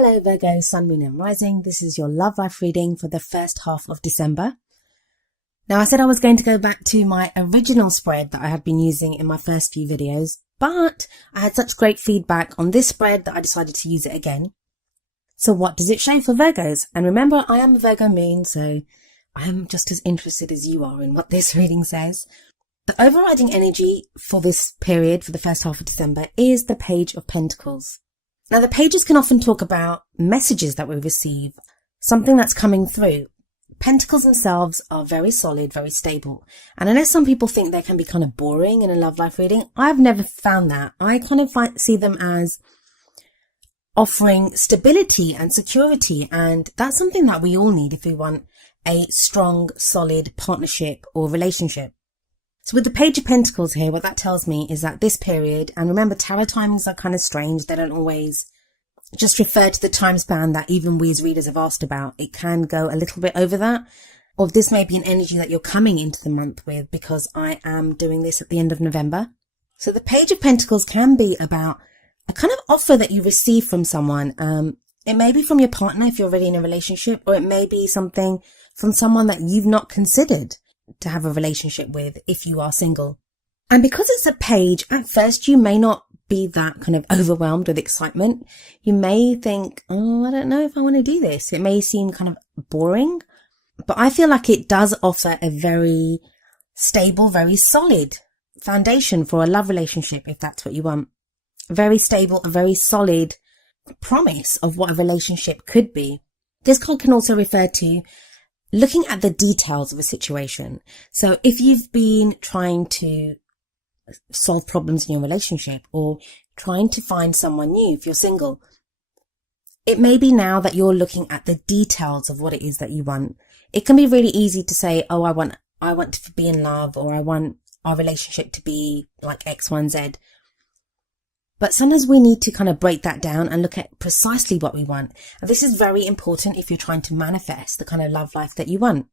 Hello Virgo, Sun, Moon and Rising. This is your love life reading for the first half of December. Now I said I was going to go back to my original spread that I had been using in my first few videos, but I had such great feedback on this spread that I decided to use it again. So what does it show for Virgos? And remember, I am a Virgo moon, so I am just as interested as you are in what this reading says. The overriding energy for this period, for the first half of December, is the Page of Pentacles. Now, the pages can often talk about messages that we receive, something that's coming through. Pentacles themselves are very solid, very stable. And unless some people think they can be kind of boring in a love life reading, I've never found that. I kind of see them as offering stability and security. And that's something that we all need if we want a strong, solid partnership or relationship. So with the Page of Pentacles here, what that tells me is that this period, and remember tarot timings are kind of strange, they don't always just refer to the time span that even we as readers have asked about. It can go a little bit over that, or this may be an energy that you're coming into the month with, because I am doing this at the end of November. So the Page of Pentacles can be about a kind of offer that you receive from someone. It may be from your partner if you're already in a relationship, or it may be something from someone that you've not considered to have a relationship with if you are single. And because it's a page, at first you may not be that kind of overwhelmed with excitement. You may think, oh, I don't know if I want to do this. It may seem kind of boring, but I feel like it does offer a very stable, very solid foundation for a love relationship if that's what you want. Very stable, a very solid promise of what a relationship could be. This card can also refer to looking at the details of a situation. So if you've been trying to solve problems in your relationship or trying to find someone new if you're single, it may be now that you're looking at the details of what it is that you want. It can be really easy to say, oh, I want to be in love, or I want our relationship to be like X, Y, and Z. But sometimes we need to kind of break that down and look at precisely what we want. And this is very important if you're trying to manifest the kind of love life that you want.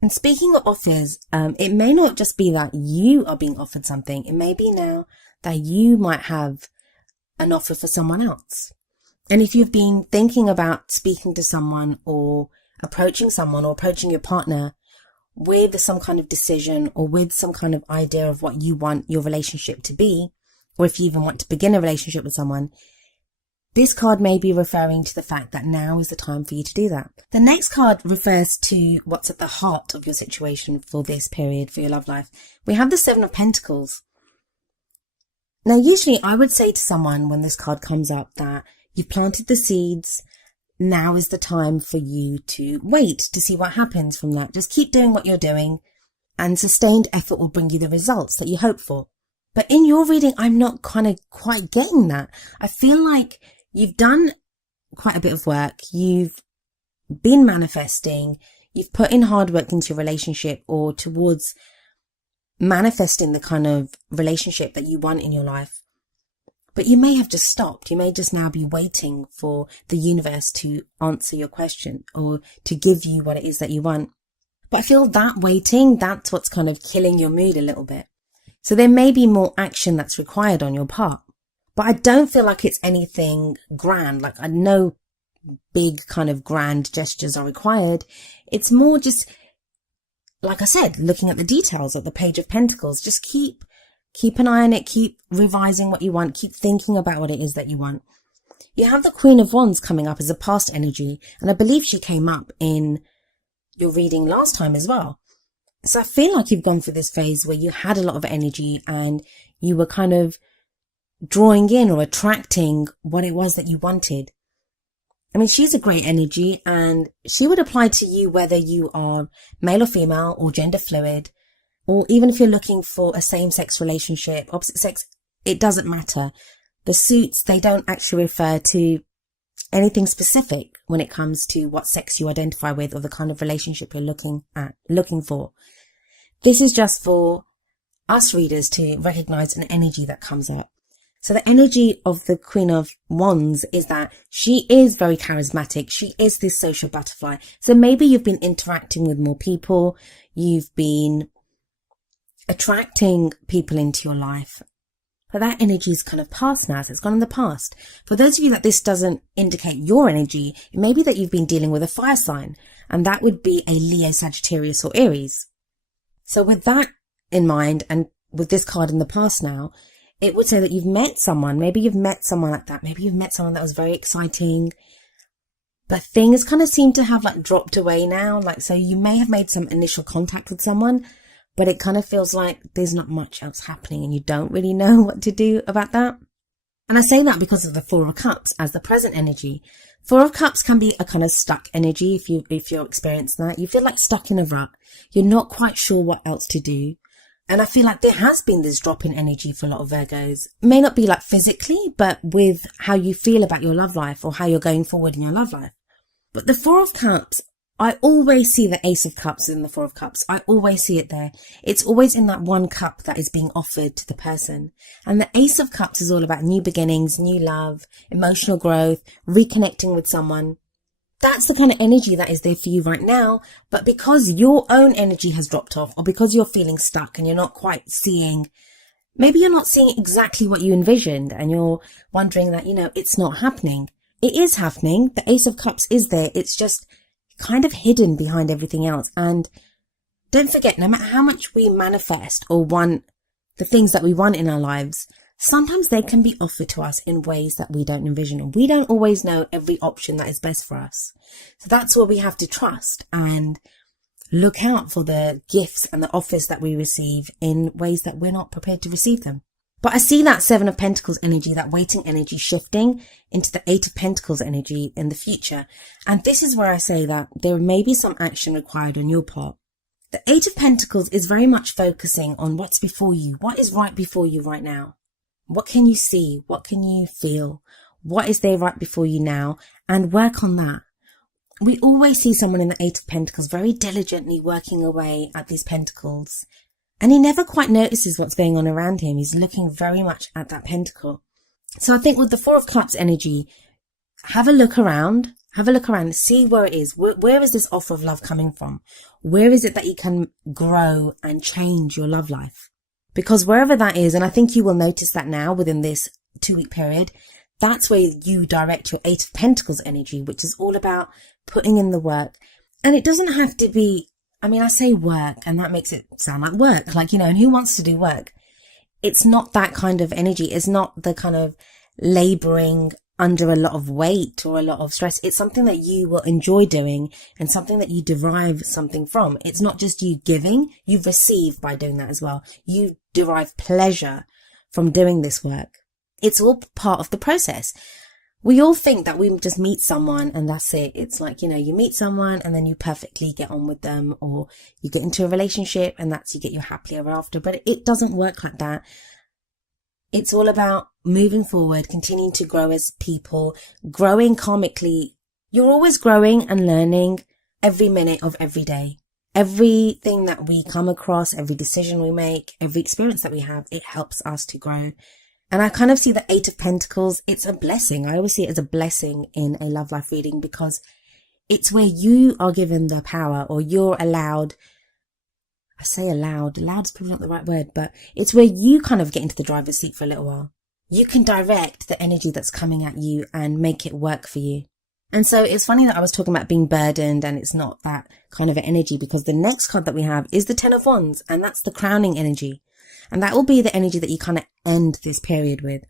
And speaking of offers, it may not just be that you are being offered something. It may be now that you might have an offer for someone else. And if you've been thinking about speaking to someone or approaching your partner with some kind of decision or with some kind of idea of what you want your relationship to be, or if you even want to begin a relationship with someone, this card may be referring to the fact that now is the time for you to do that. The next card refers to what's at the heart of your situation for this period, for your love life. We have the Seven of Pentacles. Now, usually I would say to someone when this card comes up that you've planted the seeds. Now is the time for you to wait to see what happens from that. Just keep doing what you're doing, and sustained effort will bring you the results that you hope for. But in your reading, I'm not quite getting that. I feel like you've done quite a bit of work. You've been manifesting. You've put in hard work into your relationship or towards manifesting the kind of relationship that you want in your life. But you may have just stopped. You may just now be waiting for the universe to answer your question or to give you what it is that you want. But I feel that waiting, that's what's kind of killing your mood a little bit. So there may be more action that's required on your part, but I don't feel like it's anything grand. Like I know big kind of grand gestures are required. It's more just, like I said, looking at the details of the Page of Pentacles. Just keep an eye on it. Keep revising what you want. Keep thinking about what it is that you want. You have the Queen of Wands coming up as a past energy, and I believe she came up in your reading last time as well. So I feel like you've gone through this phase where you had a lot of energy and you were kind of drawing in or attracting what it was that you wanted. I mean, she's a great energy and she would apply to you whether you are male or female or gender fluid, or even if you're looking for a same-sex relationship, opposite sex, it doesn't matter. The suits, they don't actually refer to anything specific when it comes to what sex you identify with or the kind of relationship you're looking for. This is just for us readers to recognize an energy that comes up. So the energy of the Queen of Wands is that she is very charismatic. She is this social butterfly. So maybe you've been interacting with more people. You've been attracting people into your life. But that energy is kind of past now, so it's gone in the past. For those of you that this doesn't indicate your energy, it may be that you've been dealing with a fire sign, and that would be a Leo, Sagittarius or Aries. So with that in mind, and with this card in the past now, it would say that you've met someone. Maybe you've met someone like that. Maybe you've met someone that was very exciting, but things kind of seem to have like dropped away now. Like, so you may have made some initial contact with someone, but it kind of feels like there's not much else happening and you don't really know what to do about that. And I say that because of the Four of Cups as the present energy. Four of Cups can be a kind of stuck energy if you're experiencing that. You feel like stuck in a rut. You're not quite sure what else to do. And I feel like there has been this drop in energy for a lot of Virgos. It may not be like physically, but with how you feel about your love life or how you're going forward in your love life. But the Four of Cups, I always see the Ace of Cups in the Four of Cups. I always see it there. It's always in that one cup that is being offered to the person. And the Ace of Cups is all about new beginnings, new love, emotional growth, reconnecting with someone. That's the kind of energy that is there for you right now. But because your own energy has dropped off, or because you're feeling stuck and you're not quite seeing, maybe you're not seeing exactly what you envisioned and you're wondering that, it's not happening. It is happening. The Ace of Cups is there. It's just kind of hidden behind everything else. And don't forget, no matter how much we manifest or want the things that we want in our lives, sometimes they can be offered to us in ways that we don't envision. And we don't always know every option that is best for us. So that's where we have to trust and look out for the gifts and the offers that we receive in ways that we're not prepared to receive them. But I see that Seven of Pentacles energy, that waiting energy, shifting into the Eight of Pentacles energy in the future. And this is where I say that there may be some action required on your part. The Eight of Pentacles is very much focusing on what's before you. What is right before you right now? What can you see? What can you feel? What is there right before you now? And work on that. We always see someone in the Eight of Pentacles very diligently working away at these pentacles. And he never quite notices what's going on around him. He's looking very much at that pentacle. So I think with the Four of Cups energy, have a look around, see where it is. Where is this offer of love coming from? Where is it that you can grow and change your love life? Because wherever that is, and I think you will notice that now within this 2-week period, that's where you direct your Eight of Pentacles energy, which is all about putting in the work. And it doesn't have to be, I say work, and that makes it sound like work. Like, and who wants to do work? It's not that kind of energy. It's not the kind of laboring under a lot of weight or a lot of stress. It's something that you will enjoy doing and something that you derive something from. It's not just you giving, you receive by doing that as well. You derive pleasure from doing this work. It's all part of the process. We all think that we just meet someone and that's it. It's like, you meet someone and then you perfectly get on with them, or you get into a relationship and that's you get your happily ever after. But it doesn't work like that. It's all about moving forward, continuing to grow as people, growing karmically. You're always growing and learning every minute of every day. Everything that we come across, every decision we make, every experience that we have, it helps us to grow. And I kind of see the Eight of Pentacles. It's a blessing. I always see it as a blessing in a love life reading because it's where you are given the power, or you're allowed. I say allowed is probably not the right word, but it's where you kind of get into the driver's seat for a little while. You can direct the energy that's coming at you and make it work for you. And so it's funny that I was talking about being burdened and it's not that kind of an energy, because the next card that we have is the Ten of Wands, and that's the crowning energy. And that will be the energy that you kind of end this period with.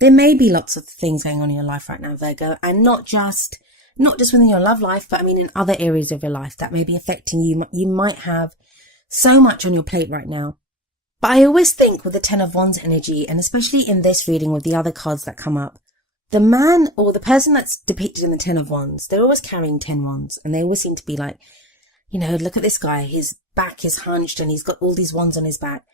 There may be lots of things going on in your life right now, Virgo, and not just within your love life, but in other areas of your life that may be affecting you. You might have so much on your plate right now. But I always think with the Ten of Wands energy, and especially in this reading with the other cards that come up, the man or the person that's depicted in the Ten of Wands, they're always carrying 10 wands, and they always seem to be like, look at this guy, his back is hunched and he's got all these wands on his back.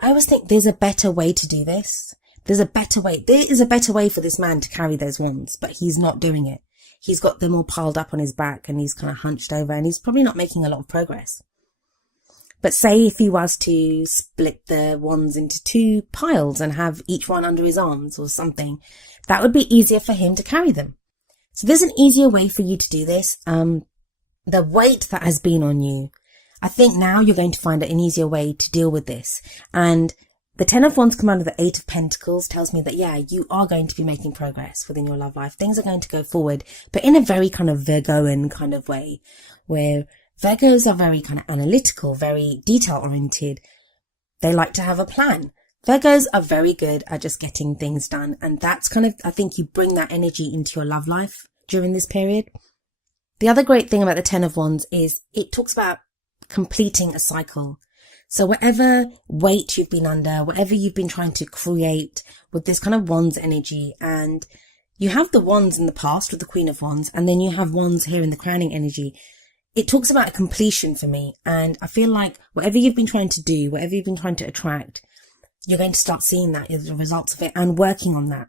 I always think there's a better way to do this. There is a better way for this man to carry those wands, but he's not doing it. He's got them all piled up on his back and he's kind of hunched over and he's probably not making a lot of progress. But say if he was to split the wands into 2 piles and have each one under his arms or something, that would be easier for him to carry them. So there's an easier way for you to do this. The weight that has been on you, I think now you're going to find an easier way to deal with this. And The Ten of Wands come out of the Eight of Pentacles tells me that, yeah, you are going to be making progress within your love life. Things are going to go forward, but in a very kind of Virgoan kind of way, where Virgos are very kind of analytical, very detail oriented. They like to have a plan. Virgos are very good at just getting things done. And that's kind of, I think you bring that energy into your love life during this period. The other great thing about the Ten of Wands is it talks about completing a cycle. So whatever weight you've been under, whatever you've been trying to create with this kind of Wands energy, and you have the Wands in the past with the Queen of Wands, and then you have Wands here in the crowning energy. It talks about a completion for me. And I feel like whatever you've been trying to do, whatever you've been trying to attract, you're going to start seeing that as the results of it and working on that.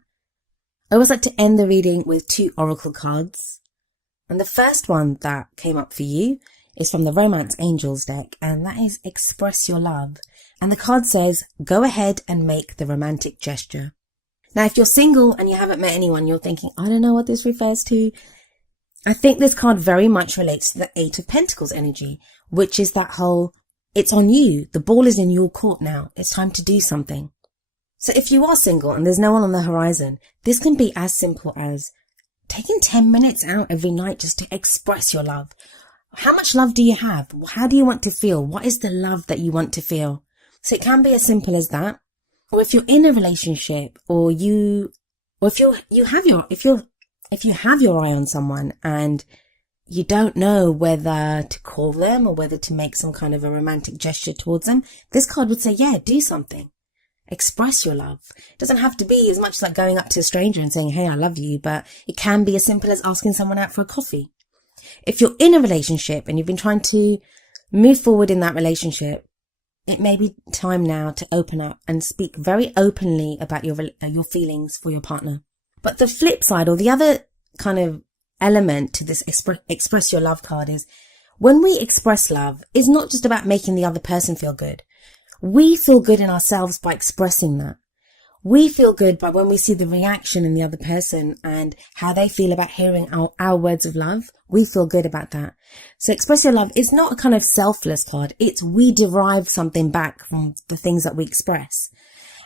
I always like to end the reading with 2 oracle cards. And the first one that came up for you is from the Romance Angels deck, and that is Express Your Love. And the card says, go ahead and make the romantic gesture. Now, if you're single and you haven't met anyone, you're thinking, I don't know what this refers to. I think this card very much relates to the Eight of Pentacles energy, which is that whole, it's on you. The ball is in your court now. It's time to do something. So if you are single and there's no one on the horizon, this can be as simple as taking 10 minutes out every night just to express your love. How much love do you have? How do you want to feel? What is the love that you want to feel? So it can be as simple as that. Or if you're in a relationship, or if you have your eye on someone and you don't know whether to call them or whether to make some kind of a romantic gesture towards them, this card would say, yeah, do something. Express your love. It doesn't have to be as much like going up to a stranger and saying, hey, I love you, but it can be as simple as asking someone out for a coffee. If you're in a relationship and you've been trying to move forward in that relationship, it may be time now to open up and speak very openly about your feelings for your partner. But the flip side, or the other kind of element to this express your love card, is when we express love, it's not just about making the other person feel good. We feel good in ourselves by expressing that. We feel good by when we see the reaction in the other person and how they feel about hearing our words of love. We feel good about that. So express your love is not a kind of selfless card. It's we derive something back from the things that we express.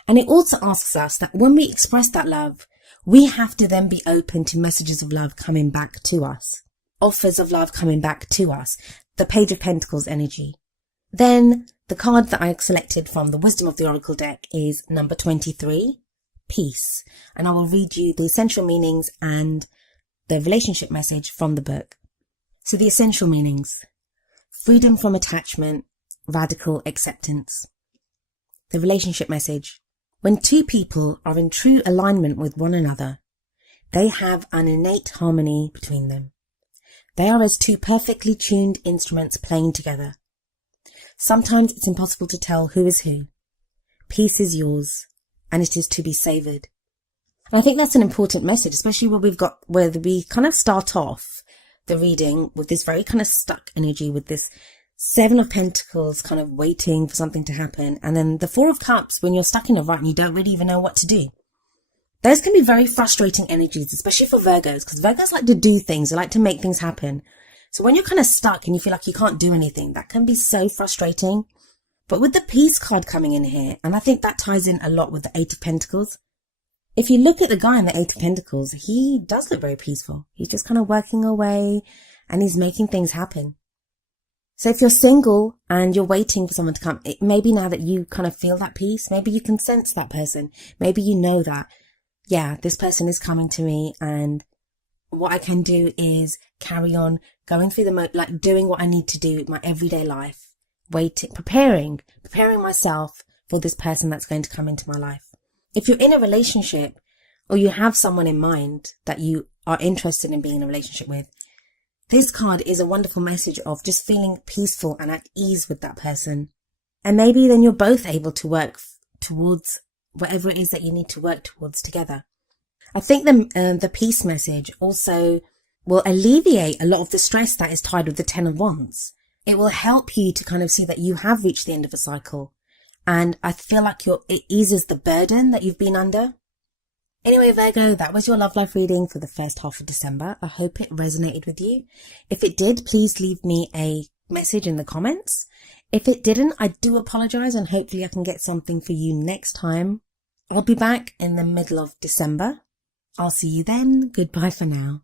And it also asks us that when we express that love, we have to then be open to messages of love coming back to us. Offers of love coming back to us. The Page of Pentacles energy. Then the card that I selected from the Wisdom of the Oracle deck is number 23, Peace. And I will read you the essential meanings and the relationship message from the book. So the essential meanings: freedom from attachment, radical acceptance. The relationship message: when two people are in true alignment with one another, they have an innate harmony between them. They are as two perfectly tuned instruments playing together. Sometimes it's impossible to tell who is who. Peace is yours, and it is to be savoured. And I think that's an important message, especially where we kind of start off the reading with this very kind of stuck energy, with this Seven of Pentacles kind of waiting for something to happen. And then the Four of Cups, when you're stuck in a rut and you don't really even know what to do. Those can be very frustrating energies, especially for Virgos, because Virgos like to do things. They like to make things happen. So when you're kind of stuck and you feel like you can't do anything, that can be so frustrating. But with the Peace card coming in here, and I think that ties in a lot with the Eight of Pentacles. If you look at the guy in the Eight of Pentacles, he does look very peaceful. He's just kind of working away and he's making things happen. So if you're single and you're waiting for someone to come, it may be now that you kind of feel that peace. Maybe you can sense that person. Maybe you know that, yeah, this person is coming to me, and what I can do is carry on going through doing what I need to do in my everyday life, preparing myself for this person that's going to come into my life. If you're in a relationship or you have someone in mind that you are interested in being in a relationship with, this card is a wonderful message of just feeling peaceful and at ease with that person. And maybe then you're both able to work towards whatever it is that you need to work towards together. I think the peace message also will alleviate a lot of the stress that is tied with the Ten of Wands. It will help you to kind of see that you have reached the end of a cycle. And I feel like it eases the burden that you've been under. Anyway, Virgo, that was your love life reading for the first half of December. I hope it resonated with you. If it did, please leave me a message in the comments. If it didn't, I do apologise, and hopefully I can get something for you next time. I'll be back in the middle of December. I'll see you then. Goodbye for now.